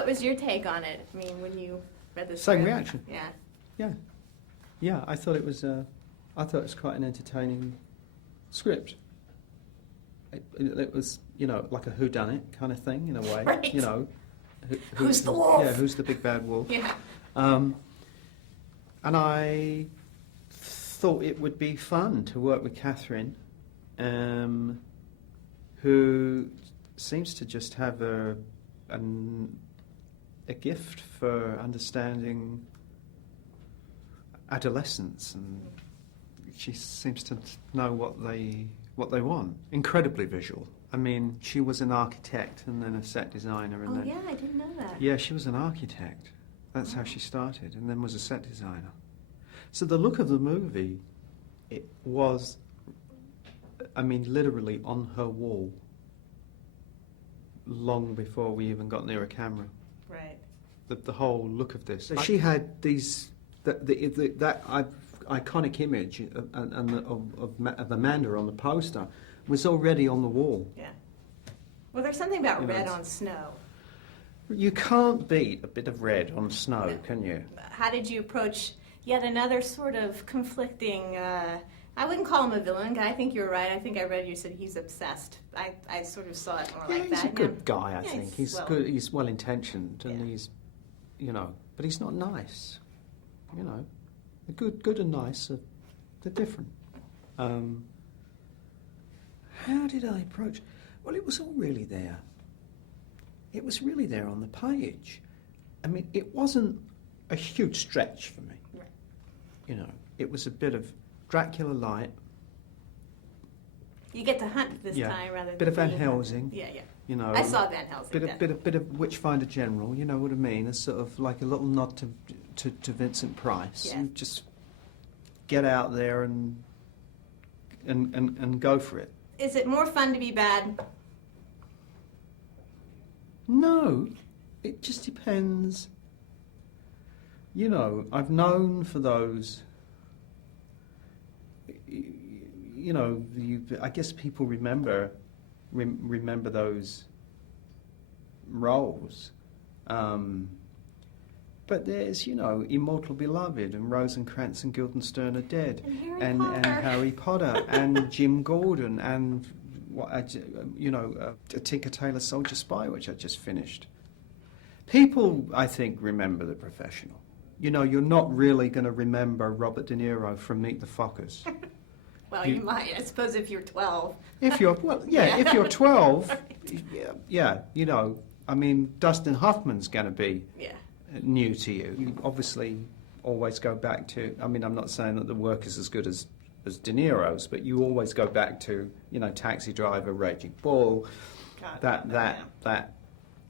What was your take on it? I mean, when you read the Same script? reaction. Yeah. Yeah. I thought it was quite an entertaining script. It was, like a whodunit kind of thing in a way. Right. Who's the wolf? Yeah, who's the big bad wolf? Yeah. And I thought it would be fun to work with Catherine, who seems to just have a gift for understanding adolescents, and she seems to know what they want. Incredibly visual. I mean, she was an architect and then a set designer. And yeah, I didn't know that. Yeah, she was an architect. That's how she started, and then was a set designer. So the look of the movie, it was, literally on her wall long before we even got near a camera. Right. The whole look of this. She had that iconic image of Amanda on the poster was already on the wall. Yeah. Well, there's something about red on snow. You can't beat a bit of red on snow, Yeah. can you? How did you approach yet another sort of conflicting, I wouldn't call him a villain guy. I think you're right. I think I read you said he's obsessed. I sort of saw it more like that. He's a good guy, I Yeah, think. He's good. He's well-intentioned, and he's, but he's not nice. Good and nice they're different. How did I approach? Well, it was all really there. It was really there on the page. I mean, it wasn't a huge stretch for me. Right. It was a bit of Dracula light. You get to hunt this time rather than bit of Van being Helsing. Yeah. I saw Van Helsing. Bit of Witchfinder General. You know what I mean? It's sort of like a little nod to Vincent Price. Yeah. You just get out there and go for it. Is it more fun to be bad? No, it just depends. I've known for those. I guess people remember those roles. But there's, Immortal Beloved and Rosencrantz and Guildenstern Are Dead, and Harry Potter and Jim Gordon and Tinker Tailor Soldier Spy, which I just finished. People, I think, remember The Professional. You're not really going to remember Robert De Niro from Meet the Fockers. Well, you might, I suppose, if you're 12. If you're 12, Dustin Hoffman's going to be new to you. You obviously always go back to, I'm not saying that the work is as good as De Niro's, but you always go back to, Taxi Driver, Raging Bull, that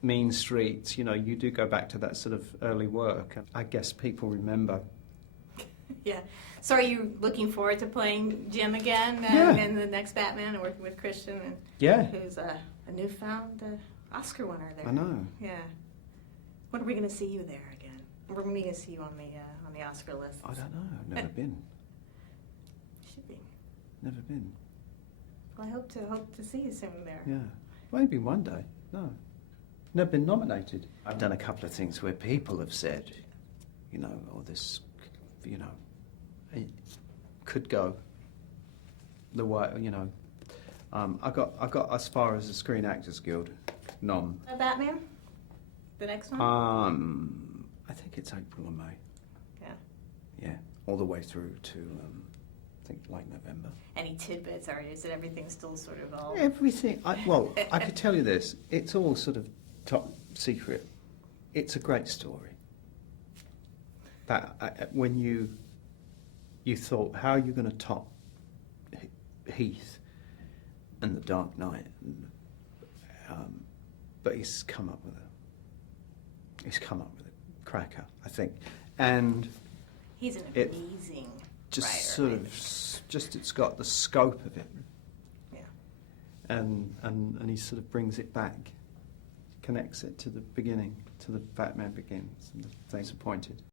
Mean Streets, you do go back to that sort of early work. And I guess people remember. Yeah. So are you looking forward to playing Jim again in the next Batman and working with Christian? Who's a newfound Oscar winner there. I know. Yeah. When are we going to see you there again? When are we going to see you on the Oscar list? I don't know. I've never been. Should be. Never been. Well, I hope to see you soon there. Yeah. Maybe one day. No. Never been nominated. I've done a couple of things where people have said, this, it could go the way, I got as far as the Screen Actors Guild nom. A Batman? The next one? I think it's April or May. Yeah. Yeah, all the way through to, I think, like November. Any tidbits, or is it everything still sort of all... Everything. I could tell you this. It's all sort of top secret. It's a great story. That when you thought, how are you going to top Heath and The Dark Knight? But he's come up with a cracker, I think, and he's an amazing just writer. It's got the scope of it. Yeah. And he sort of brings it back, connects it to the beginning, to the Batman Begins, and the Days Appointed.